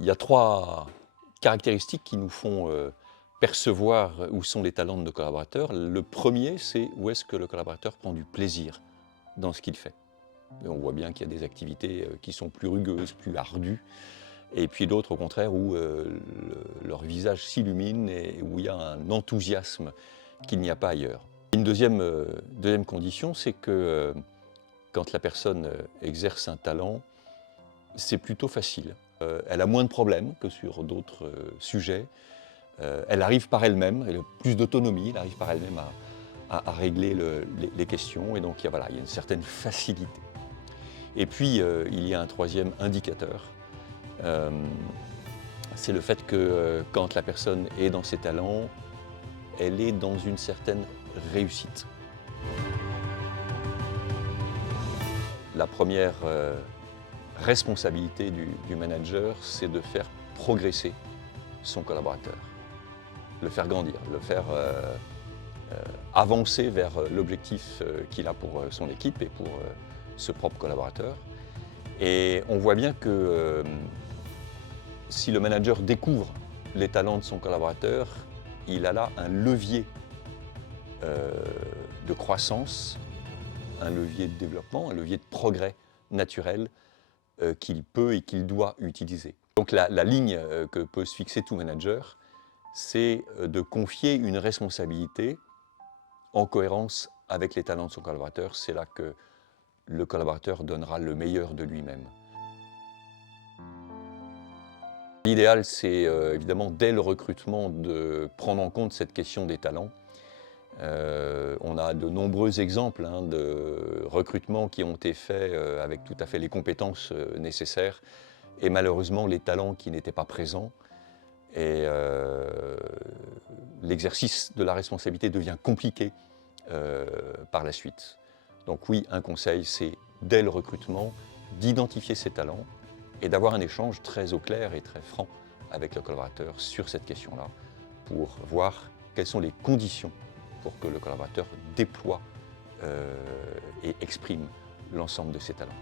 Il y a 3 caractéristiques qui nous font percevoir où sont les talents de nos collaborateurs. Le premier, c'est où est-ce que le collaborateur prend du plaisir dans ce qu'il fait. Et on voit bien qu'il y a des activités qui sont plus rugueuses, plus ardues, et puis d'autres au contraire où leur visage s'illumine et où il y a un enthousiasme qu'il n'y a pas ailleurs. Une deuxième condition, c'est que quand la personne exerce un talent, c'est plutôt facile. Elle a moins de problèmes que sur d'autres sujets. Elle arrive par elle-même, elle a plus d'autonomie, elle arrive par elle-même à régler les questions, et donc voilà, il y a une certaine facilité. Et puis il y a un troisième indicateur, c'est le fait que quand la personne est dans ses talents, elle est dans une certaine réussite. La première responsabilité du manager, c'est de faire progresser son collaborateur, le faire grandir, le faire avancer vers l'objectif qu'il a pour son équipe et pour ce propre collaborateur. Et on voit bien que si le manager découvre les talents de son collaborateur, il a là un levier de croissance, un levier de développement, un levier de progrès naturel qu'il peut et qu'il doit utiliser. Donc la ligne que peut se fixer tout manager, c'est de confier une responsabilité en cohérence avec les talents de son collaborateur. C'est là que le collaborateur donnera le meilleur de lui-même. L'idéal, c'est évidemment dès le recrutement de prendre en compte cette question des talents. On a de nombreux exemples de recrutements qui ont été faits avec tout à fait les compétences nécessaires et malheureusement les talents qui n'étaient pas présents. Et l'exercice de la responsabilité devient compliqué par la suite. Donc oui, un conseil, c'est dès le recrutement d'identifier ses talents et d'avoir un échange très au clair et très franc avec le collaborateur sur cette question-là pour voir quelles sont les conditions pour que le collaborateur déploie et exprime l'ensemble de ses talents.